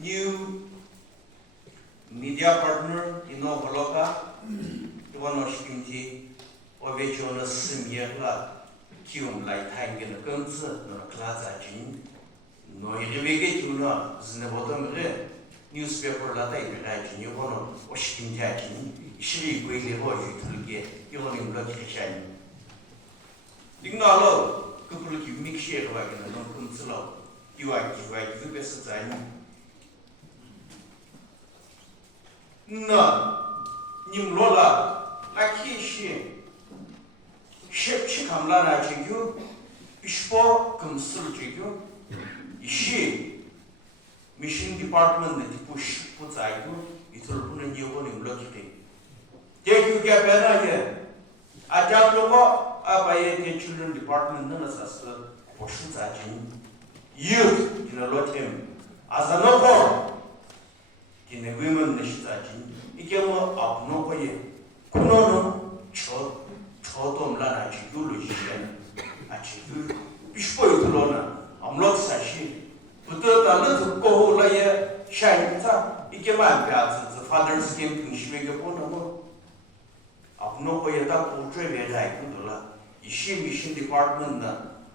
new media partner in Holoka, the one of Shkinti, or which on a similar Kium like Tangan Guns, no class aging, no irrigate you know, is in the bottom newspaper that I read, you want to Shkin Jacking, she really was you to get you on in blood shine. You know, couple of you mix share like in a non consular. You are the best time. No, Nimlola, like he, Shep Chikamlana Chigu, Ishpo Consul she, Mission Department that you push puts I do, it will put a new one in Loki. Did you get better here? I don't know about the children department, none of us for shoots at youth in a lot him as a no in the women nation. Ikemo up no way. Kuno chotom lana chigulu achivu. Bishpo lona. I'm not sashi. But the little go layer shine. Ikema the father's came to Shmega Pono. Up no way that portrait like Kudula. Ishi mission department.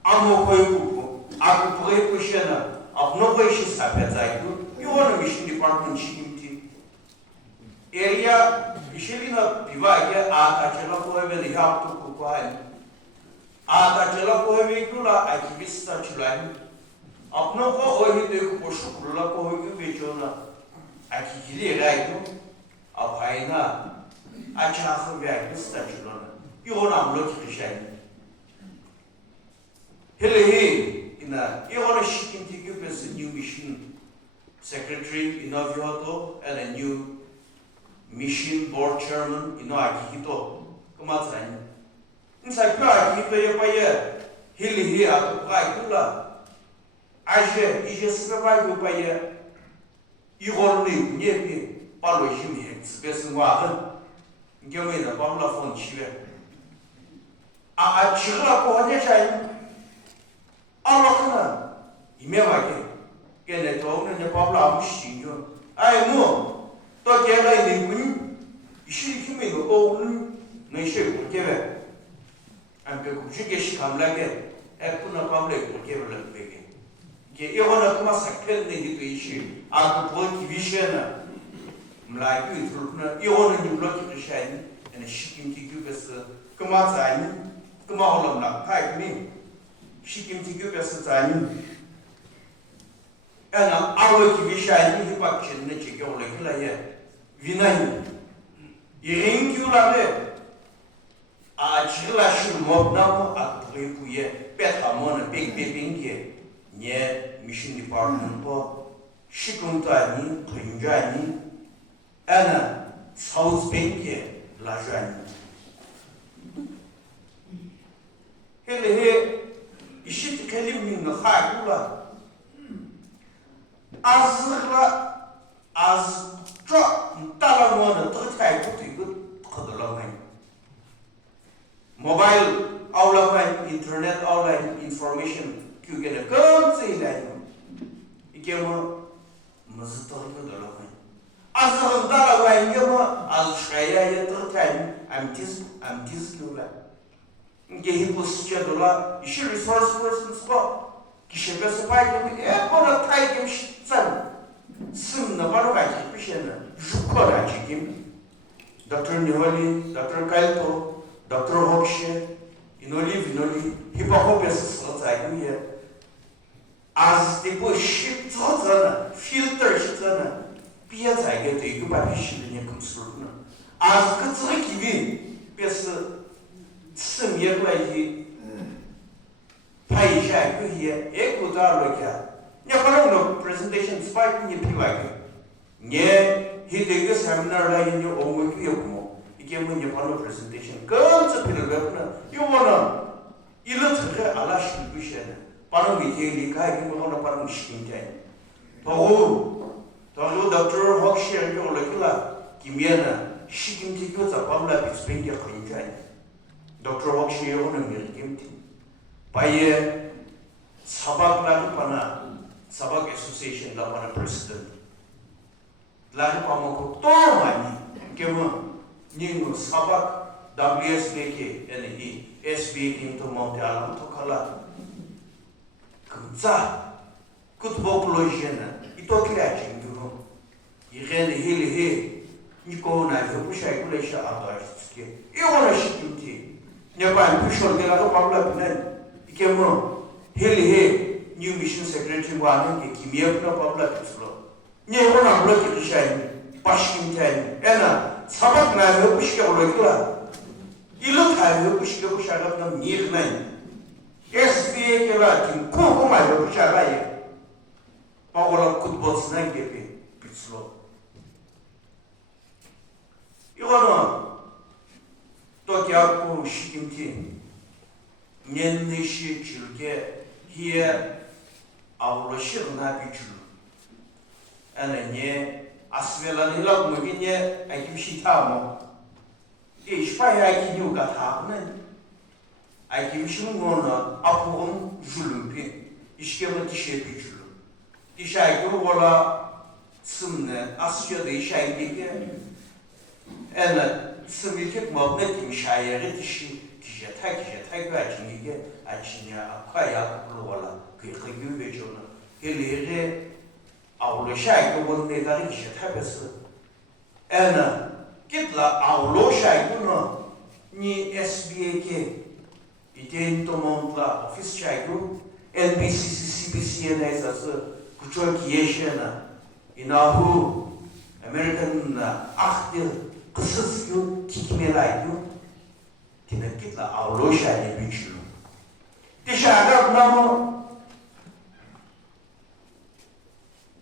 Amo I could play question of no way she's happy as I do. You want a mission department chicken area, Michelina Pivaga, Atachella Poeve, the help to Kukai. Atachella Poevicula, I give it such line. Up no or he took Poshukula Poevicuna, I kill right of Haina, I chance of your statue. You want to look at the shine. Hilly. You want to shift into as a new mission secretary in Aghunato and a new mission board chairman in Aghunato. Come out, then. Inside Aghunato, Hilly here at Paikula. I just survive by a you only near me, follow him, expressing water. Give me the bottle of Chiva. I chill up on your shine. Alokivi, you may like it. Get a tone and a problem machine. I know. Don't get like the she came in the old nation will give it. And the Kujish come like it. I put a public will give it like big. Get you want to come as a pending to issue. I could put vision like you want to look at the shine and a shipping to give us come outside. Come on, like type me. She came to give us a time. And Alokivi shiny hypocrisy, Nichigo like Laya. Vinay. You ring you lave. A chillash mob now at Puye, Petamon, big bipping here. Near mission department for Shikuntai, Punjani, Anna, South Pinky, Lajani. Here. Ishit kelim in the Hagula as drop Talamon, the type of good mobile outline, internet outline information, you get a girl say that you get more Mazato the line. As a Dalaway, as Shaya, the time, I'm this Gehipuschedula, you should resource persons go. Kishabesapai, everyone type him son. Soon the Baravaki, Pishana, Zhekugha Assumi, Dr. Niholi, Dr. Kaito, Dr. Hokshe, Inoli, Hippocopus, what I do here. As the bush ship filter shitana, Piaz I get a Yubapish in your construction. As Alokivi, Piaz. Some year like he Paisha here, Aghunato. Never presentation spike in your like. Yeah, he take a seminar like in your own Yomo. He came in your presentation. Girls a pillar weapon. You wanna you look at her Alash Vision. Panamiti, Kai, you want to Panamishkin. Hoho, Dr. Hokshe and Alokivi, Kimiana, she can take us a public expenditure. Dr. Hokshe on a milk empty. By a Sabak Lapana, SBAK Association 라는 president 라는 과목을 또 많이 그러면 닝구 SBAK WSBK 이 SBAK 인터몬테 알람토 칼라 금자 굿보클로지는 이또 그래야지 그거 이게는 힐해 니코나 해보셔야 그래야 알아야지 이거는 시kim티 내가 부셔들라도 밥라면 이게 뭐 힐해 뉴 미션 세크레터리와 하는 게 김예프나 밥라면서 내가 그렇게 시야이 바시kim테 에나 사박나 해보시게 올라있더라 일로 다 해보시게 보셔야면 니는 SBAK가 지금 코고만 해보셔야 바고라 굿보스는 게 비슷로 이거는 또 계약고 시김티 년내시 줄게 히에 아울러시르나 비줄 아니 아스멜라는 일하고 뭐겠냐 아김시타모 이 스파이 아기뉴가 다는 아김시는 거는 아프건 줄lum피 이시게면 디셰피 줄 이샤이고 원라 숨네 아스여도 이샤이게 에나 스미케 뭐네 김샤이에 디시 기제타가 아치니게 아치냐 아파야 불러라 그 그유베조는 일레레 아울샤이고 원네 다리 기제타베스 에나 kitla auloshaiguno ni SBAK identomontla office shaigu NBC CBC nesas kuchol kieshena inahu American achtil qısızgü kikmelaygu tine kitla auloshaiguno bichlu tishaga namo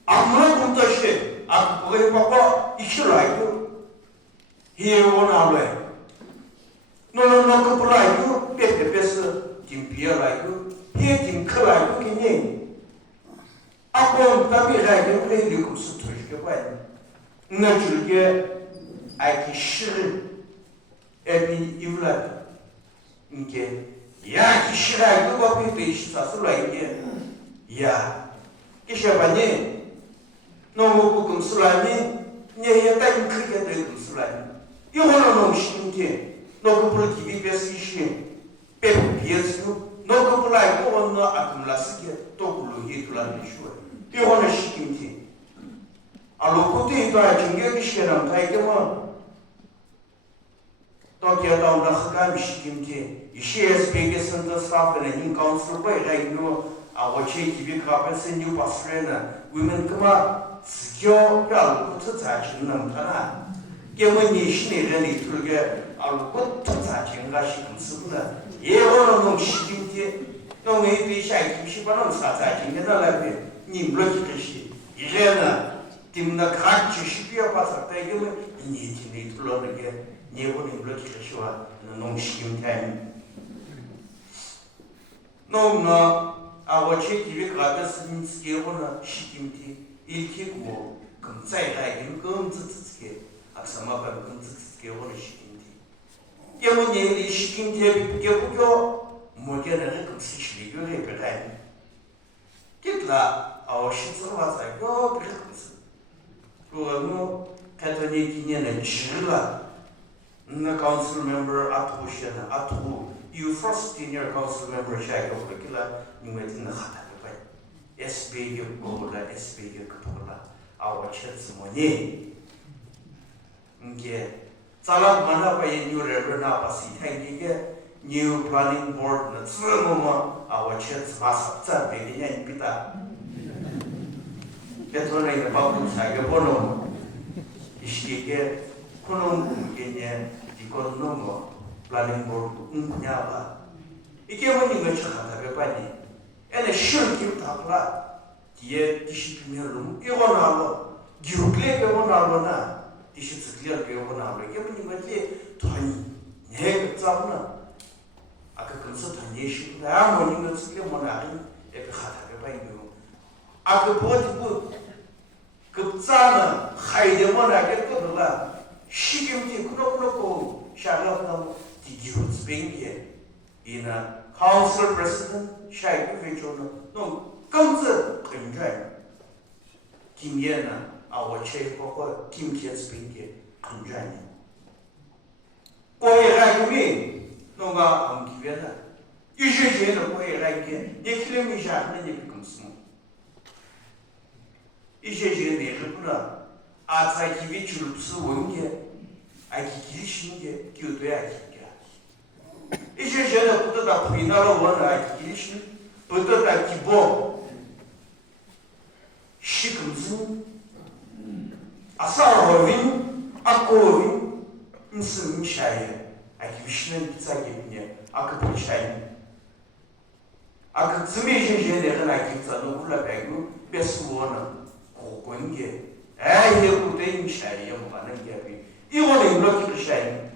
amra kuntashi akbuge papa ikilaygu here one hour. No comply you, better best Timpia like you, here Timka like you. Upon Tabi like you play the constitution. Naturally, I can share every evil. Okay, yeah, she like you got me fish, that's like it. Yeah, Kishabane, no more consulani, near your time cricket consulani. 이거는 너무 신기해. 너 그걸 TV에서 빼피에서 너 그걸 알고 원너 아kum라스게 또 그걸로 해둘라는 쉬워. 이거는 신기해. 알로코티 이따 중요하게 시켜놓은 타이게뭐 또 기다운다 흑암 신기해. 이 SBAK 센터 스타프는 인 카운슬 거에 있는 아워체 TV 카페스 뉴 바스레나 위men 그마 스교 알로코트 자치는 남타나 깨문이 신의人이 틀게 알고 자체가 시금스구나 예원은 너무 시kim티 너무 에이 샤이 김시바는 사자진게다 라베 님 로지듯이 이제는 팀나 같이 시비어 봐서 때기면 이 팀이 틀어는 게 예원이 로지듯이와 너무 시kim티 너무 아워치 기획 같은 스케일은 시kim티 일티고 금사이라인 금즈츠게 아스마바 금즈츠게 오르시긴디 예문이 시긴데 비교고 모델을 금시시리고에 별다이 kitla 아워시스로 와서요 그랬어 그거는 카톨릭 기념의 질라 나 council member 아투시나 아투 you first senior council member 샤이고 그랬길라 님에는 하다 봐 SBAK 보고라 SBAK 그보라 아워치스 뭐니 이게 자라 만나봐야 뉴레르나 바시 탱기게 new planning board 나 쓰모마 아워치스 마사자 베리냐 임비다 베토네의 바쁜 사게 보노 이시게 코노 게냐 이코노모 planning board 응냐바 이게 뭐니 거 찾아다 배반이 에네 쉬르기 답라 뒤에 디시피면로 이거나로 기록래 이거나로나 디시플리어 배우고나 이게 뭐니 돈이 내가 잡나 아까 그래서 돈이 쉬다 뭐니 그렇게 뭐나 이렇게 하다가 봐요 아까 보고 급자는 하이데모나게 거들라 시김지 그렇고 샤라나 디기로 스페인게 이나 카운슬 프레시던트 샤이크 페조는 너更是很远。今年呢，我去包括今天是并且很远的。过去来个命，那个很特别的，有些人的过去来个，你看了没下，那你不公司吗？有些人那个不能，在这边就是不是文的，去新的，就对的。有些人呢，不知道回到了我那去新，不知道去报，是公司。사람은 아코인 무슨 샤이에 귀신은 비싸겠냐 그 비샤이 그 스미신신 내가 나기서 올라가고 베스원은 고건게 이거 된 샤이에 뭐 하는 게 이거는 이렇게 샤이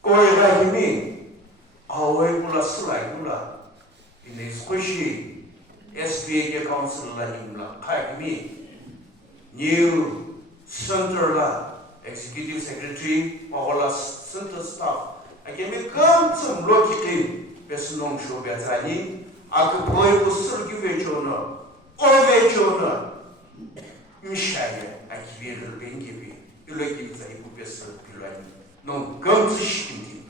거기가 힘이 왜 불렀을라 이네 스코시 SBAK Council라님라 가임이 new Center Executive Secretary or Center Staff. Again, come some logically, best known show Bezani, I could boy was circular, or Vejona, Mishaya, I give you a little bit, you like it, I put best no guns shooting.